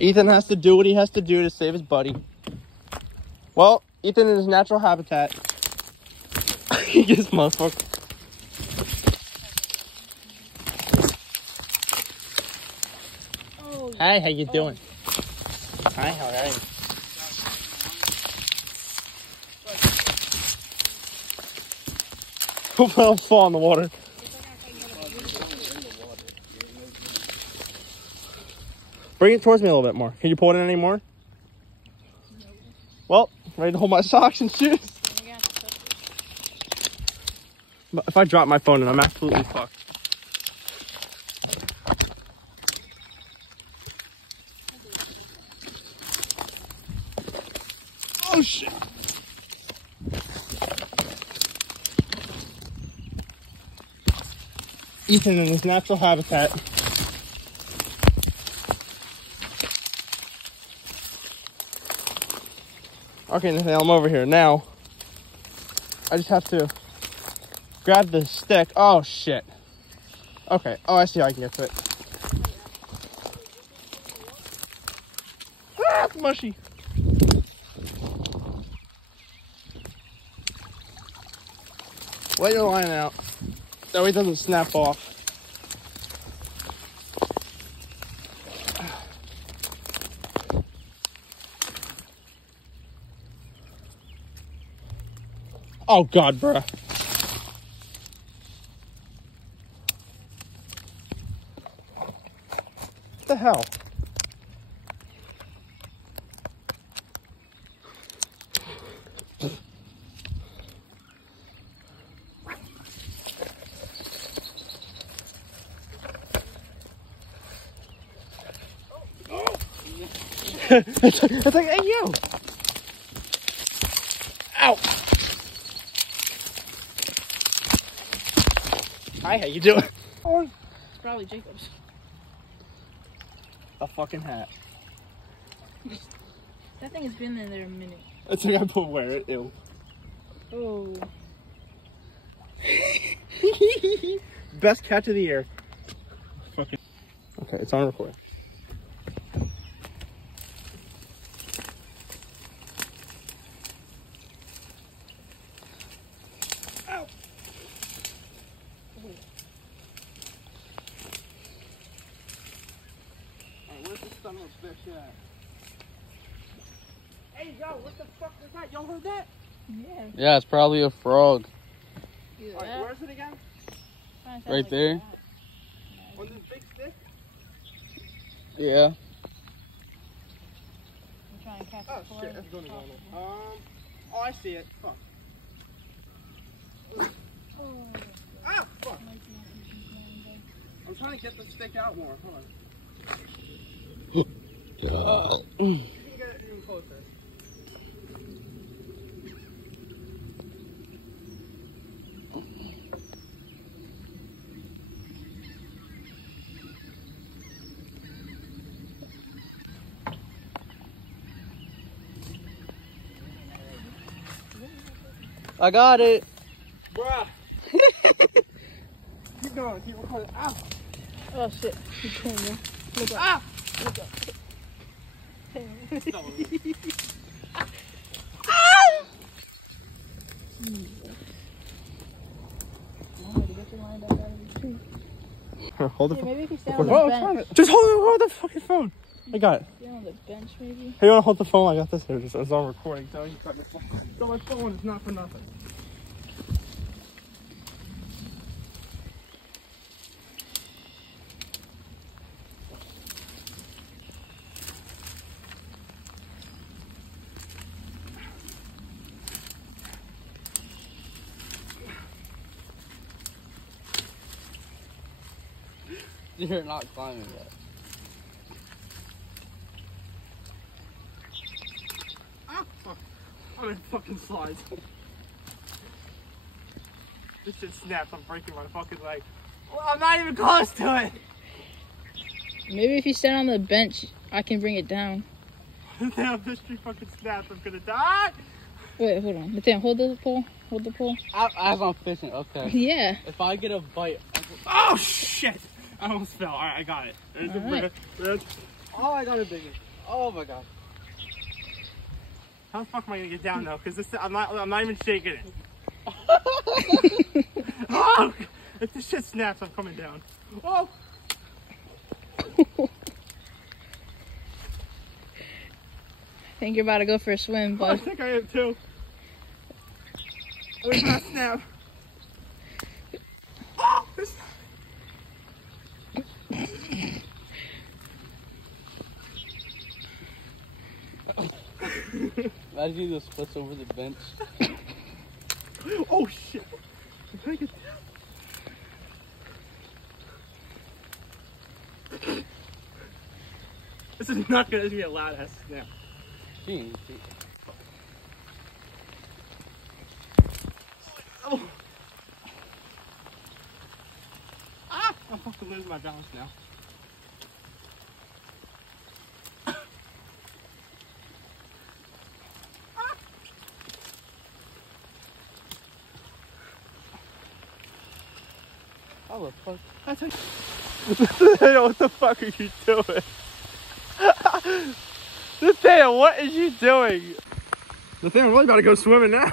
Ethan has to do what he has to do to save his buddy. Well, Ethan in his natural habitat. He gets motherfucker. Oh. Hi, how you doing? Hi, how are you? Hope I don't fall in the water. Bring it towards me a little bit more. Can you pull it in any more? No. Well, ready to hold my socks and shoes. If I drop my phone, then I'm absolutely fucked. Oh shit! Ethan in his natural habitat. Okay, Nathaniel, I'm over here. Now, I just have to grab the stick. Oh, shit. Okay. Oh, I see how I can get to it. Ah, it's mushy. Let your line out. That way it doesn't snap off. Oh God, bruh. What the hell? It's like, hey, yo! Ow! Hi, how you doing? Oh, it's probably Jacob's. A fucking hat. That thing has been in there a minute. It's like I put wear it. Ew. Oh. Best catch of the year. Fucking. Okay, it's on record. Ow. Where's the son of a bitch at? Hey, yo, what the fuck was that? Y'all heard that? Yeah. Yeah, it's probably a frog. Alright, where is it again? Right like there. On this big stick? Yeah. I'm trying to catch oh, shit, that's going to go on. Oh, I see it. Fuck. Oh. Ah, fuck. I'm trying to get the stick out more. Hold on. You can get it even closer. I got it. Bruh. Keep going. Keep recording. Ah. Oh shit. You can't, man. Look up. Ah. Look up. Hold the hey, phone. maybe if you stand on the bench. Just hold the fucking phone. I got it. Stand on the bench, maybe. Hey, you want to hold the phone? I got this here. It's on recording. So you got the phone. So my phone is not for nothing. You're not climbing yet. Ah, fuck. I'm in fucking slides. This shit snapped. I'm breaking my fucking leg. Well, I'm not even close to it. Maybe if you stand on the bench, I can bring it down. Now this tree fucking snapped. I'm gonna die. Wait, hold on. Nathaniel, hold the pole. Hold the pole. As I'm fishing, okay. Yeah. If I get a bite. Oh shit! I almost fell. Alright, I got it. There's All right. Oh, I got a bigger. Oh my god. How the fuck am I gonna get down though? Because I'm not even shaking it. Oh, if this shit snaps, I'm coming down. Oh. I think you're about to go for a swim, I bud. think I am too. Wait for that snap. Oh, this... Imagine you just splits over the bench. Oh shit. I'm trying to get down. This is not gonna be a loud ass snap. Gee. Oh. Ah! I'm fucking losing my balance now. How the fuck? Nathaniel, what the fuck are you doing? Nathaniel, what is you doing? Nathaniel, we're really about to go swimming now.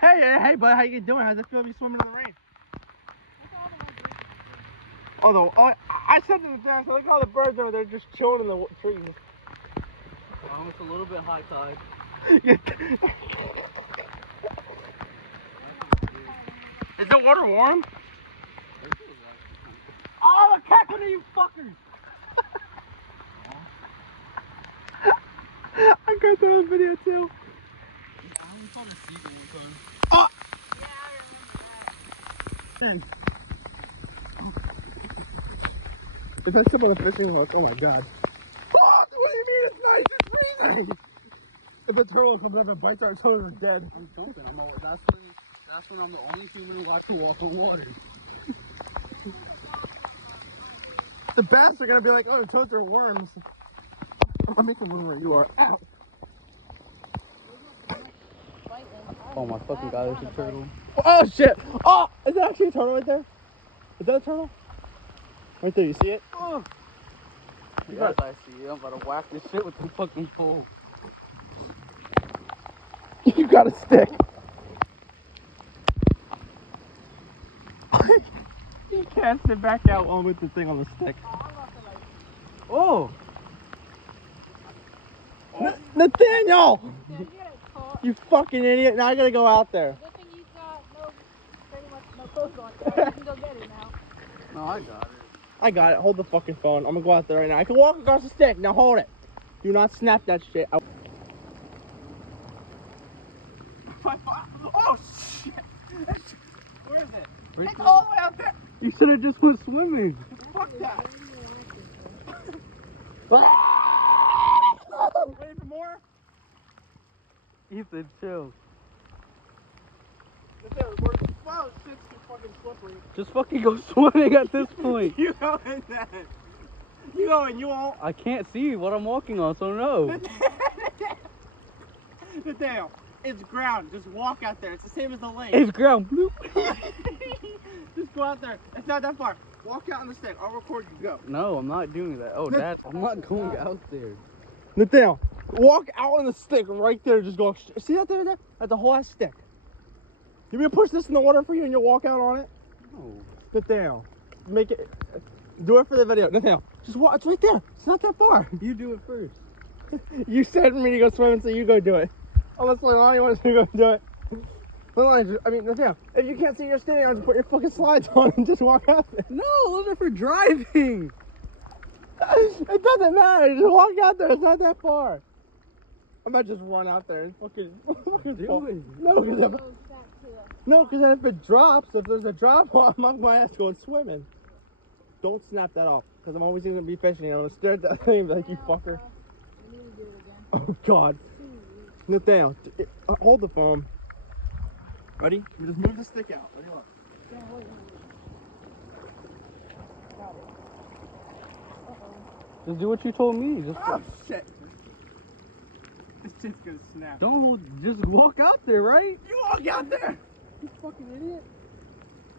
Hey, bud, how you doing? How's it feel to be swimming in the rain? Although, I said to Nathaniel, so look at all the birds over there just chilling in the trees. Almost a little bit high tide. Is the water warm? Oh, the cat one of you fuckers! I got that on video too. Oh! If I step on a fishing hook, oh my god. Oh, what do you mean it's nice? It's freezing! If the turtle comes up and bites our toes, we're dead. I'm jumping. That's when I'm the only human allowed to walk on water. The bass are gonna be like, oh, the toads are worms. I'm making one where you are. Ow! Oh my fucking god, there's a turtle. Oh shit! Oh! Is that actually a turtle right there? Is that a turtle? Right there, you see it? Oh! Yes, I see it. I'm about to whack this shit with the fucking pole. You got a stick. You can't sit back out on with the thing on the stick. Oh! Nathaniel! You fucking idiot. Now I gotta go out there. Good thing he's got pretty much no clothes on, so you can go get it now. No, I got it. I got it. Hold the fucking phone. I'm gonna go out there right now. I can walk across the stick. Now hold it. Do not snap that shit. Oh shit! Where is it? It's all the way out there. You should have just went swimming. Fuck that. Ready for more? Ethan, chill. Wow, shit's fucking slippery. Just fucking go swimming at this point. You go in that. You go in, you won't. I can't see what I'm walking on, so no. Nathaniel, it's ground. Just walk out there. It's the same as the lake. It's ground. Bloop. Just go out there. It's not that far. Walk out on the stick. I'll record you. Go. No, I'm not doing that. Oh, Dad, I'm not going out there. Nathaniel, walk out on the stick right there. Just go. See that there? That's the whole ass stick. You mean push this in the water for you and you'll walk out on it? No. Nathaniel, make it. Do it for the video. Nathaniel, just walk. It's right there. It's not that far. You do it first. You said for me to go swimming, so you go do it. Unless Leilani wants to go do it. Leilani, I mean, Nathaniel, if you can't see you're standing on, just put your fucking slides on and just walk out there. No, those are for driving. It doesn't matter. Just walk out there. It's not that far. I might just run out there and fucking Do it. No, because then if it drops, if there's a drop off, my ass going swimming. Don't snap that off, because I'm always going to be fishing and I'm going to stare at that thing and be like, you fucker. Oh, God. Nathaniel, hold the phone. Ready? Just move the stick out. Ready, look. Just do what you told me. Just Oh, shit. This shit's going to snap. don't just walk out there, right? You walk out there! You fucking idiot.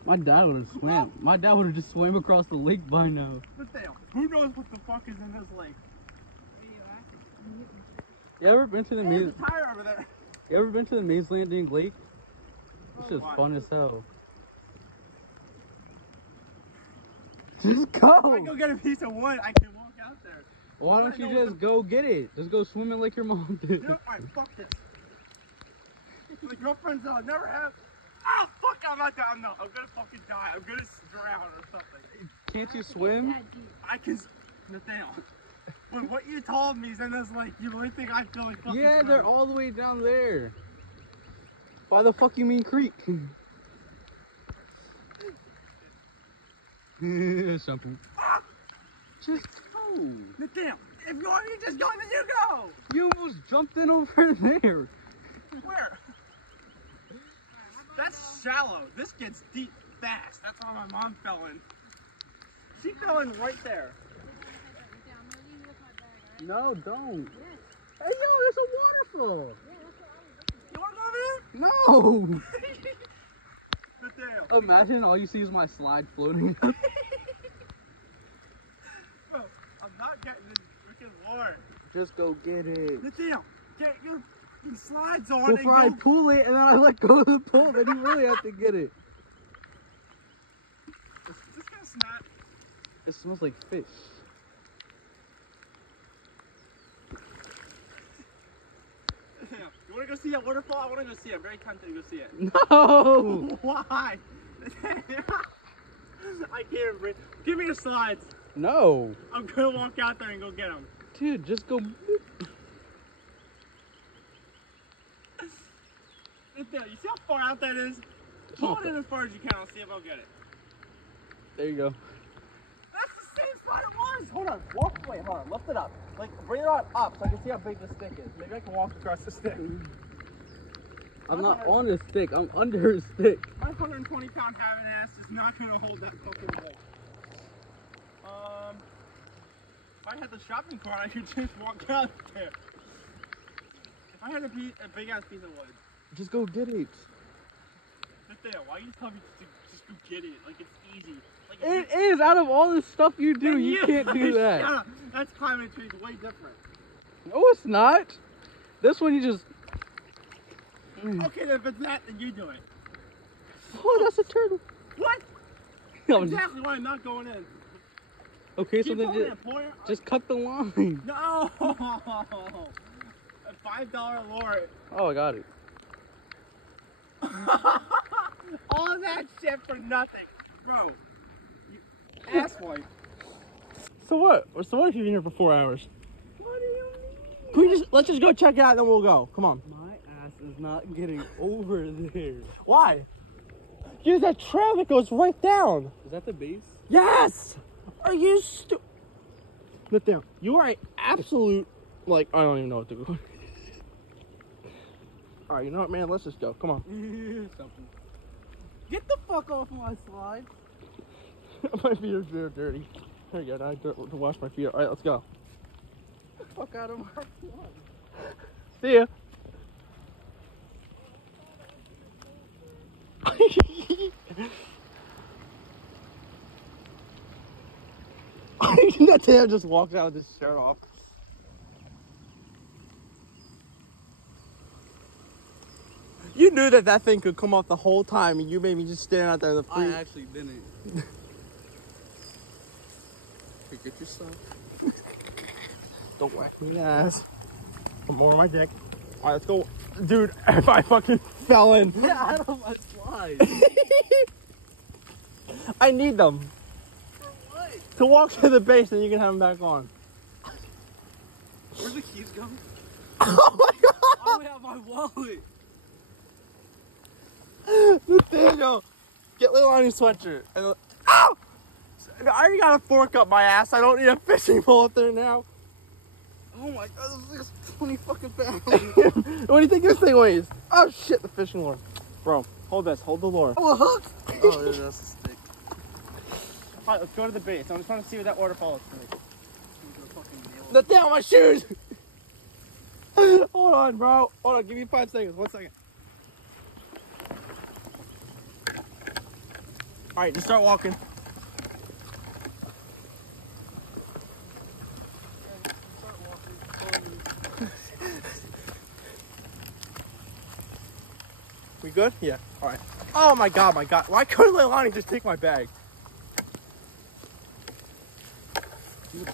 My dad would have swam. My dad would have just swam across the lake by now. Nathaniel, who knows what the fuck is in this lake? You ever been to the There's maze? a tire over there. You ever been to the Maze Landing Lake? This shit's fun as hell. Just If I go. go get a piece of wood, I can walk out there. Why don't you just go get it? Just go swimming like your mom did. Dude, alright, fuck this. My girlfriend's never have. Ah, fuck, I'm not down. No, I'm gonna fucking die. I'm gonna drown or something. Can't you swim? I can. Nathaniel. But what you told me is in this lake, you really think I feel like fucking. Yeah, they're all the way down there. By the fucking Mean Creek. Something. Ah! Just go. Nathaniel, if you want me to just go, then you go. You almost jumped in over there. Where? That's shallow. This gets deep fast. That's why my mom fell in. She fell in right there. No, don't. Hey, yo, there's a waterfall. You want to go there? No. Nathaniel. Imagine all you see is my slide floating. Bro, I'm not getting this freaking water. Just go get it. Nathaniel, get your slides on Before I pull it and then I let go of the pull, then you really have to get it. Is this gonna snap? It smells like fish. Nathaniel, you wanna go see that waterfall? I wanna go see it. I'm very tempted to go see it. No. Why? I can't breathe. Give me your slides. No. I'm gonna walk out there and go get them. Dude, just go. Nathaniel, you see how far out that is? Pull it in as far as you can. I'll see if I'll get it. There you go. That's the same spot it was. Hold on. Wait, hold on. Lift it up. Like, bring it on up so I can see how big the stick is. Maybe I can walk across the stick. I'm not on a stick. I'm under a stick. My 120-pound having ass is not gonna hold that fucking wall. If I had the shopping cart, I could just walk out there. If I had a big ass piece of wood. Just go get it. Nathaniel, why you tell me to just go get it? Like it's easy. Like It is. Out of all the stuff you do, Then you can't do that. Shut up. That's climate change, way different. No, it's not. This one you just. Okay, then if it's that, then you do it. Oh, that's a turtle. What? No, just- Exactly why I'm not going in. Okay, so Keep then holding it, Poyer. just cut the line. No! A $5 lure. Oh, I got it. All that shit for nothing. Bro. You asswipe. So what? So what if you've been here for 4 hours? What do you mean? Can we let's just go check it out and then we'll go. Come on. My ass is not getting over there. Why? There's that trail that goes right down. Is that the base? Yes! Are you Nathaniel, you are an absolute, like, I don't even know what to do. Alright, you know what, man? Let's just go. Come on. Something. Get the fuck off my slide. My feet are very dirty. There you go. Now I have to wash my feet. Alright, let's go. Get the fuck out of my slide. See ya. Nathaniel just walks out with his shirt off. You knew that that thing could come off the whole time, and you made me just stand out there in the free. I actually didn't. Hey, get your stuff. Don't whack me in the ass. Put more on my dick. Alright, let's go. Dude, if I fucking fell in. Get out of my slide. I need them. For what? To walk to the base, and you can have them back on. Where'd the keys go? Oh my god! I only have my wallet. Nathaniel, get Lil Lonnie's sweatshirt. And, ow! I already got a fork up my ass. I don't need a fishing pole up there now. Oh my god, this is 20 fucking pounds. What do you think this thing weighs? Oh shit, the fishing lure. Bro, hold this. Hold the lure. Oh, a hook. Oh, yeah, that's a stick. Alright, let's go to the base. I just want to see what that waterfall is like. Nathaniel, my shoes! Hold on, bro. Hold on, give me 5 seconds. 1 second. right, just start walking. We good? Yeah. All right. Oh my God, my God. Why couldn't Leilani just take my bag? God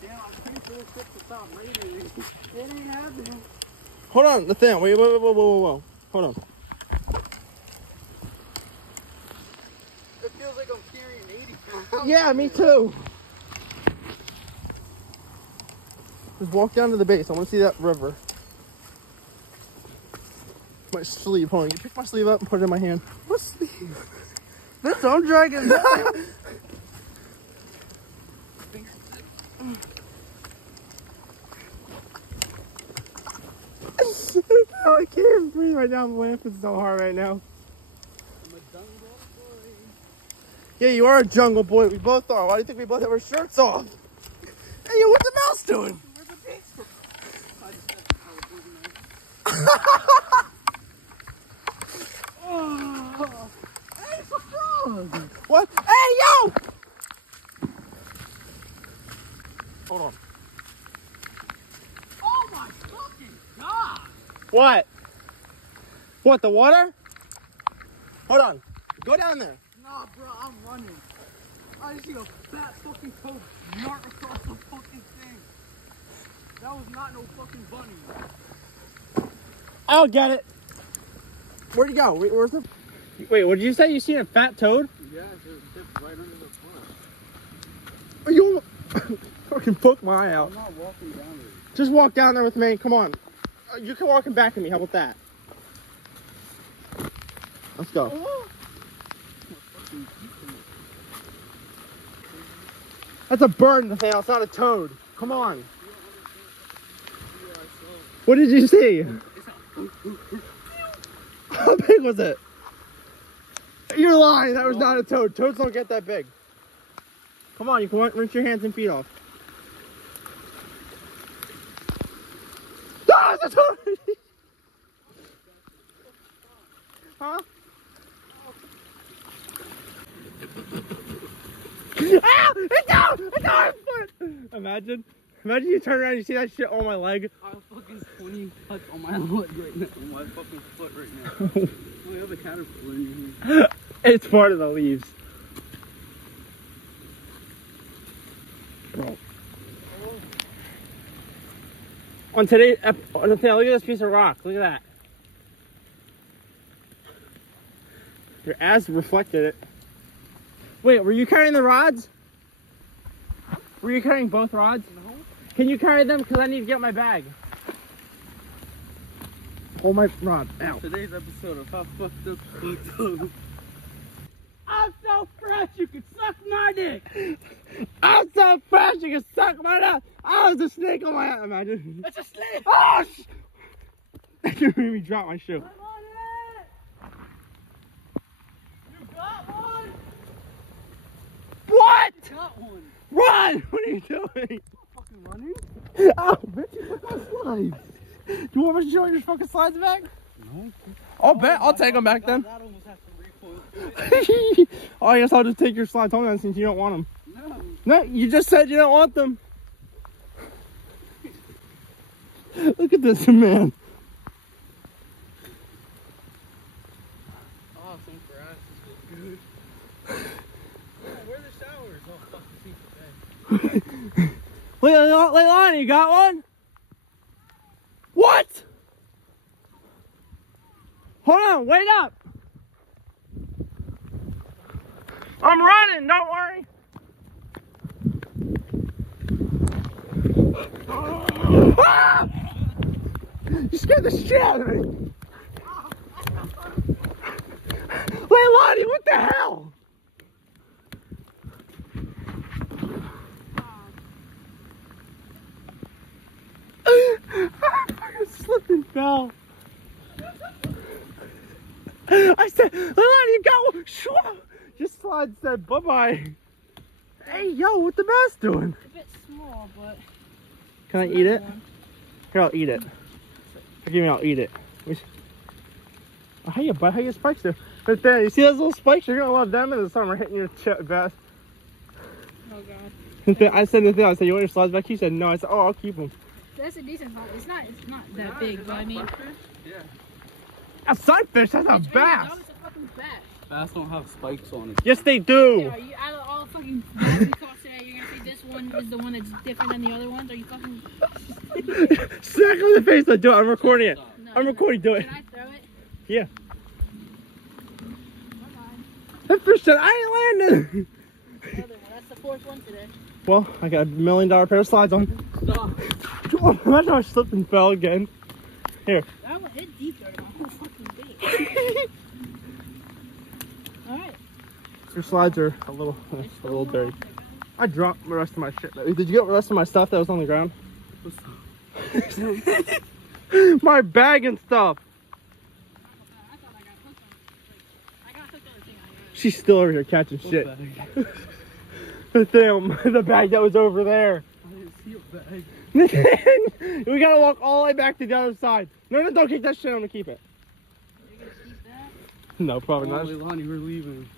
damn, I can't feel this to stop raining. It ain't happening. Hold on, Nathaniel. Wait, whoa. Hold on. It feels like I'm carrying 80 pounds. Yeah, me too. Just walk down to the base. I want to see that river. My sleeve. Hold on. You pick my sleeve up and put it in my hand. What sleeve? This I'm dragging. I can't breathe right now. I'm laughing so hard right now. I'm a jungle boy. Yeah, you are a jungle boy. We both are. Why do you think we both have our shirts off? Hey, yo, what's the mouse doing? Where's the base? Oh. Hey, it's a frog. What? Hey, yo! Hold on. Oh my fucking God. What? What, the water? Hold on. Go down there. Nah, bro, I'm running. I just see a fat fucking toad nut across the fucking thing. That was not no fucking bunny. I'll get it. Where'd he go? Where's the... Wait, what did you say? You seen a fat toad? Yeah, it dipped right under the foot. Are you... fucking poke my eye out. I'm not walking down there. Just walk down there with me. Come on. You can walk him back to me. How about that? Let's go. Oh. That's a bird, Nathaniel. It's not a toad. Come on. What did you see? How big was it? You're lying. That was not a toad. Toads don't get that big. Come on. You can rinse your hands and feet off. Ah, it's a toad! Huh? Ah! It's down! It's down! Imagine you turn around and you see that shit on my leg. I have fucking 20 cuts on my leg right now. On my fucking foot right now. I have a caterpillar in here. It's part of the leaves. Bro. On today's episode, look at this piece of rock. Look at that. Your ass reflected it. Wait, were you carrying the rods? Were you carrying both rods? No. Can you carry them? Because I need to get my bag. Hold my rod. Ow. Today's episode of How Fucked Up Photo. I'm so fresh, you can suck my dick. I'm so fresh, you can suck my dick. Oh, there's a snake on my... Imagine. It's a snake! Oh, that made me drop my shoe. I'm on it! You got one! What? Got one! Run! What are you doing? Fucking running? Oh, bitch, you fucking slides. Do you want me to show your fucking slides back? No. I'll bet. I'll take them back then. That almost has to recoil. Oh, I guess I'll just take your slides home then since you don't want them. No. No, you just said you don't want them. Look at this man. Oh, some grass is good. Oh, where are the showers? Oh, fucking piece of bed. Leilani, you got one? What? Hold on, wait up. I'm running, don't worry. Ah! You scared the shit out of me. Leilani, what the hell? I fucking slipped and fell. I said, Leilani, you got one. Just slide said bye-bye. Hey, yo, what the bass doing? A bit small, but... Can I eat it? Here, I'll eat it. Give me, I'll eat it. How you get spikes there? Right there, you see those little spikes? You're gonna love them in the summer, hitting your bass. Oh god. I said, you want your slides back? He said no. I said, oh, I'll keep them. That's a decent haul. It's not that big, but I mean. Yeah. A sunfish, that's a bass. It's a fucking bass. Bass don't have spikes on it. Yes, they do. Yeah, are you out of all the fucking bass we caught today, you're gonna say this one is the one that's different than the other ones? Are you fucking? Smack him in the face, but do it. I'm recording it. No, I'm recording, do it. Can I throw it? Yeah. Bye-bye. That fish said I ain't landing. Another one. That's the fourth one today. Well, I got $1 million pair of slides on. Stop. Oh, imagine I slipped and fell again. Here. That one hit deep dirty. My whole fucking bait. Alright. Your slides are a little dirty. I dropped the rest of my shit. Did you get the rest of my stuff that was on the ground? My bag and stuff. I thought I got hooked on. I got hooked on the thing. She's still over here catching shit. The bag that was over there. I didn't see a bag. We gotta walk all the way back to the other side. No, don't keep that shit. I'm gonna keep it. Are you gonna keep that? No, probably not. Leilani, we're leaving.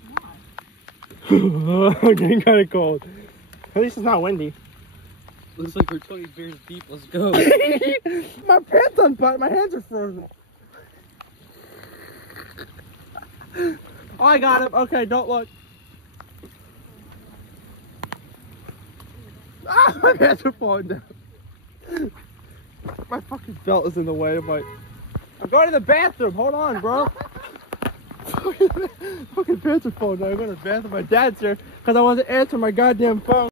I'm getting kind of cold. At least it's not windy. Looks like we're 20 beers deep. Let's go. My pants unbuttoned. My hands are frozen. Oh, I got him. Okay, don't look. Ah, my pants are falling down. My fucking belt is in the way. I'm going to the bathroom. Hold on, bro. Fucking pants are falling down. I'm going to the bathroom. My dad's here because I wasn't answering my goddamn phone.